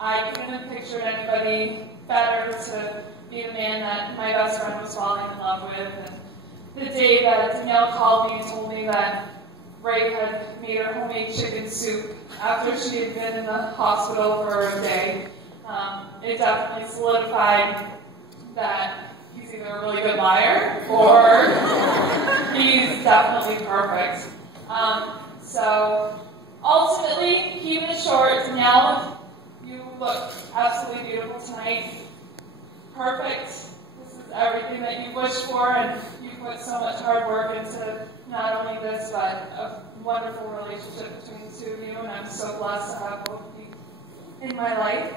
I couldn't have pictured anybody better to be the man that my best friend was falling in love with. And the day that Danielle called me and told me that Ray had made her homemade chicken soup after she had been in the hospital for a day, it definitely solidified that he's either a really good liar or he's definitely perfect. So ultimately, keeping it short, Danielle, you look absolutely beautiful tonight. Perfect. This is everything that you wished for, and you put so much hard work into not only this, but a wonderful relationship between the two of you, and I'm so blessed to have both of you in my life.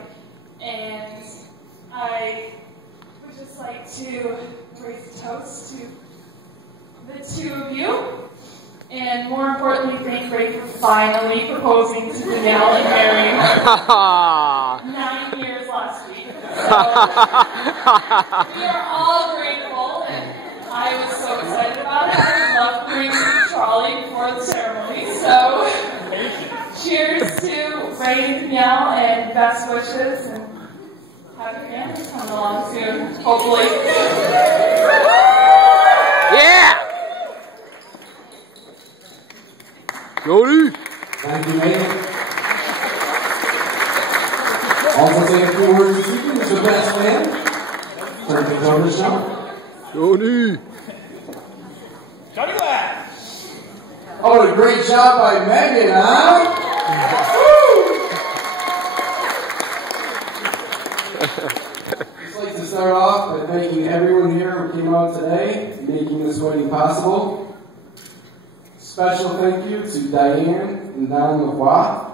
And I would just like to raise a toast to the two of you, and more importantly, thank Ray for finally proposing to Danielle and marrying her 9 years last week. So, we are all grateful, and I was so excited about it. I would love to bring the trolley before the ceremony. So, cheers to Ray and Danielle, and best wishes, and have your families come along soon, hopefully. Yeah! Jody! Thank you, Megan. Also say a few words this evening is the best man. Turn things over to Sean. Jody! Shawnyglass! Oh, what a great job by Megan, huh? I'd just like to start off by thanking everyone here who came out today, making this wedding possible. Special thank you to Diane and Don LeBois.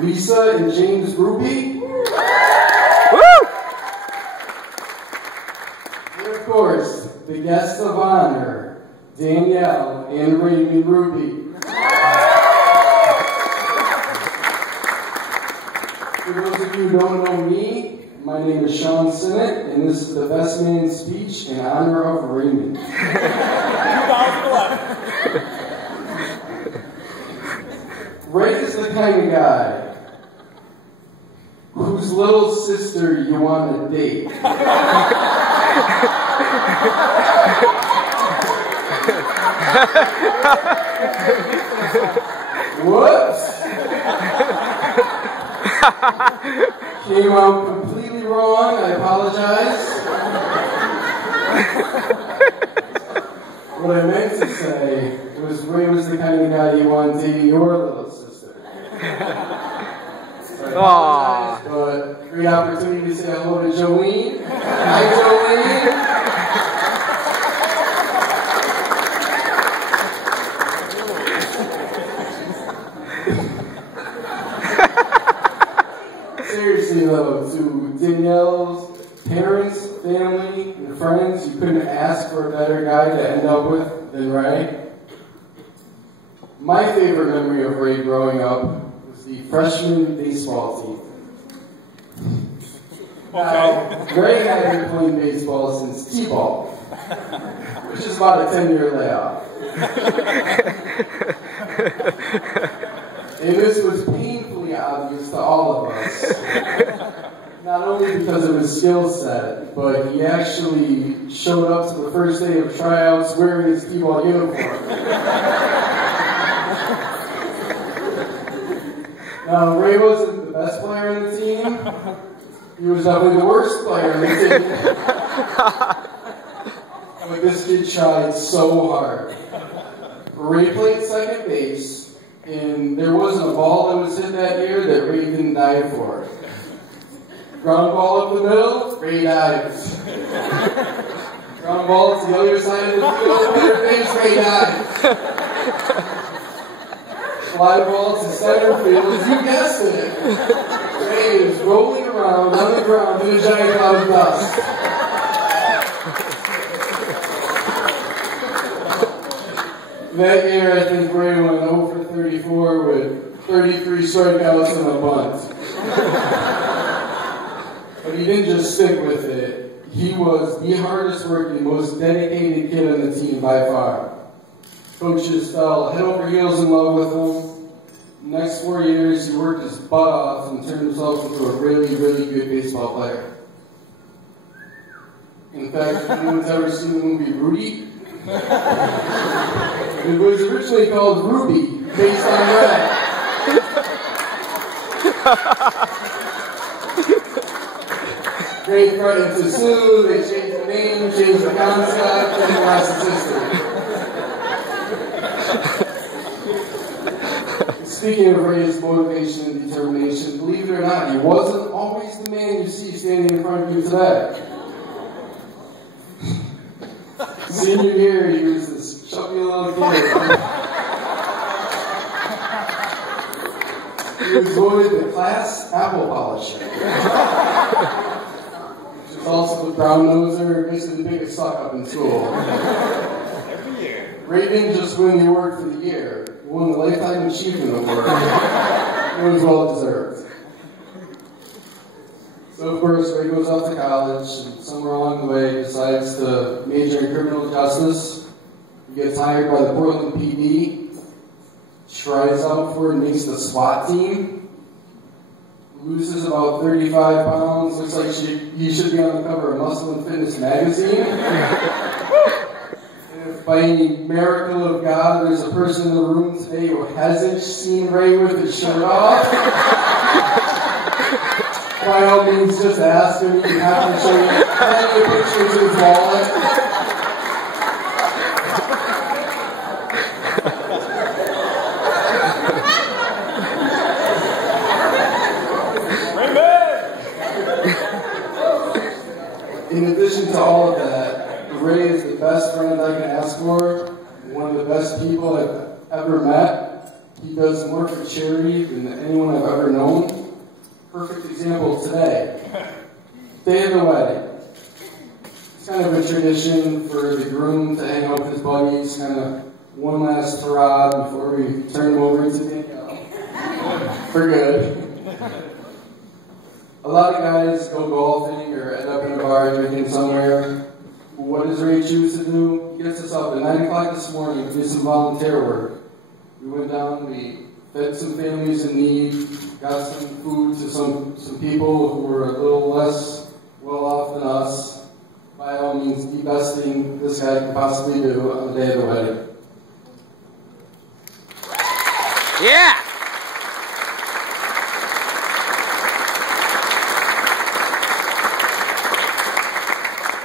Lisa and James Ruby. And of course, the guests of honor, Danielle and Raymond Ruby. For those of you who don't know me, my name is Sean Sinnott, and this is the best man speech in honor of Raymond. Ray is the kind of guy whose little sister you want to date. Whoops! Came out completely wrong, I apologize. What I meant to say was Ray was the kind of guy you want dating your little sister. So I apologize, but great opportunity to say hello to Jolene. Hi, Jolene. Seriously though, to Danielle's parents, family, and friends, you couldn't ask for a better guy to end up with than Ray. My favorite memory of Ray growing up was the freshman baseball team. Now, Ray had been playing baseball since T-ball, which is about a 10-year layoff. And this was painfully obvious to all of us. Not only because of his skill set, but he actually showed up to the first day of tryouts wearing his T-ball uniform. Now, Ray wasn't the best player on the team. He was definitely the worst player on the team. But this kid tried so hard. Ray played second base, and there wasn't a ball that was hit that year that Ray didn't dive for. Ground ball up the middle, Ray dives. Ground ball to the other side of the field, third base, Ray dives. Fly ball to center field, you guessed it. Ray is rolling around on the ground in a giant cloud of dust. That year, I think Ray went 0 for 34 with 33 strikeouts and a bunt. But he didn't just stick with it. He was the hardest working, most dedicated kid on the team by far. Coaches fell head over heels in love with him. The next 4 years, he worked his butt off and turned himself into a really, really good baseball player. In fact, if anyone's ever seen the movie Rudy, it was originally called Ruby, based on that. Great credit to Sue, they changed the name, changed the concept, and the rest is history. Speaking of Ray's motivation and determination, believe it or not, he wasn't always the man you see standing in front of you today. Senior year, he was this chubby little kid. He was voted the class apple polisher. He was also the brown noser, basically the biggest suck up in school. Every year. Ray didn't just win the award for the year, he won the Lifetime Achievement Award. It was well deserved. So of course, Ray goes off to college, and somewhere along the way decides to major in criminal justice. He gets hired by the Portland PD, tries out for and makes the SWAT team, loses about 35 pounds, looks like he should be on the cover of Muscle and Fitness magazine. And if by any miracle of God there's a person in the room today who hasn't seen Ray with his shirt off, by all means, just ask him. You can have to show you plenty of pictures of his wallet. In addition to all of that, Ray is the best friend I can ask for, one of the best people I've ever met. He does more for charity than anyone I've ever known. Perfect example today. Day of the wedding. It's kind of a tradition for the groom to hang out with his buddies, kind of one last parade before we turn him over into Danielle. For good. A lot of guys go golfing or end up in a bar drinking somewhere. What does Ray choose to do? He gets us up at 9 o'clock this morning to do some volunteer work. We went down, we fed some families in need, got some food to some people who were a little less well off than us. By all means, the best thing this guy could possibly do on the day of the wedding. Yeah!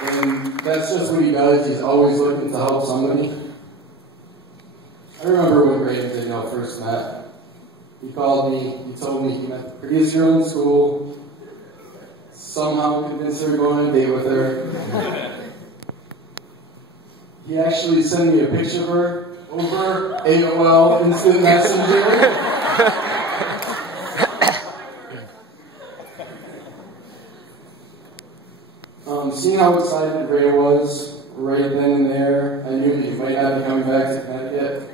And that's just what he does. He's always looking to help somebody. I remember when Ray and Danielle first met. He called me, he told me he met the prettiest girl in school, somehow convinced her to go on a date with her. He actually sent me a picture of her over AOL Instant Messenger. Seeing how excited Ray was right then and there, I knew that he might not be coming back to Connecticut.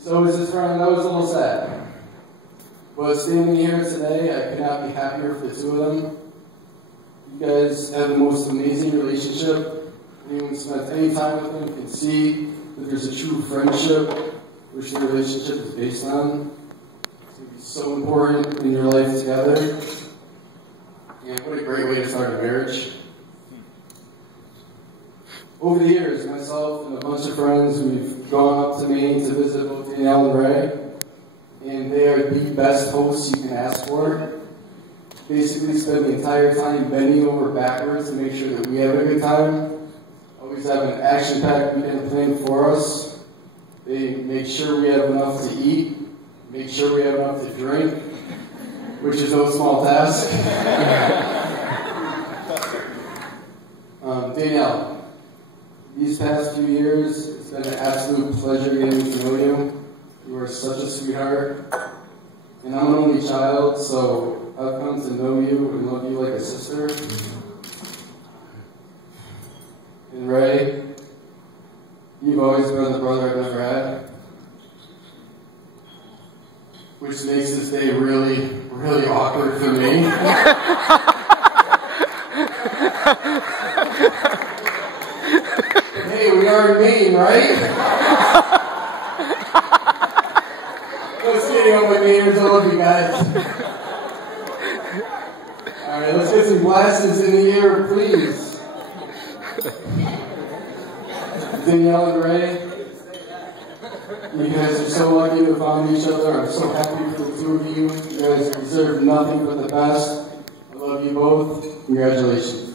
So as his friend, I was a little sad. But standing here today, I could not be happier for the two of them. You guys have the most amazing relationship. Anyone who spent any time with them can see that there's a true friendship, which the relationship is based on. It's going to be so important in your life together. And what a great way to start a marriage. Over the years, myself and a bunch of friends, we've gone up to Maine to visit both Danielle and Ray, and they are the best hosts you can ask for. Basically spend the entire time bending over backwards to make sure that we have a good time. Always have an action-packed weekend planned for us. They make sure we have enough to eat, make sure we have enough to drink, which is no small task. Danielle. These past few years, it's been an absolute pleasure getting to know you. You are such a sweetheart. And I'm an only child, so I've come to know you and love you like a sister. And Ray, you've always been the brother I've ever had. Which makes this day really, really awkward for me. Hey, we are in Maine, right? Gators, I love you guys. Alright, let's get some glasses in the air, please. Danielle and Ray, you guys are so lucky to have found each other. I'm so happy for the two of you. You guys deserve nothing but the best. I love you both. Congratulations.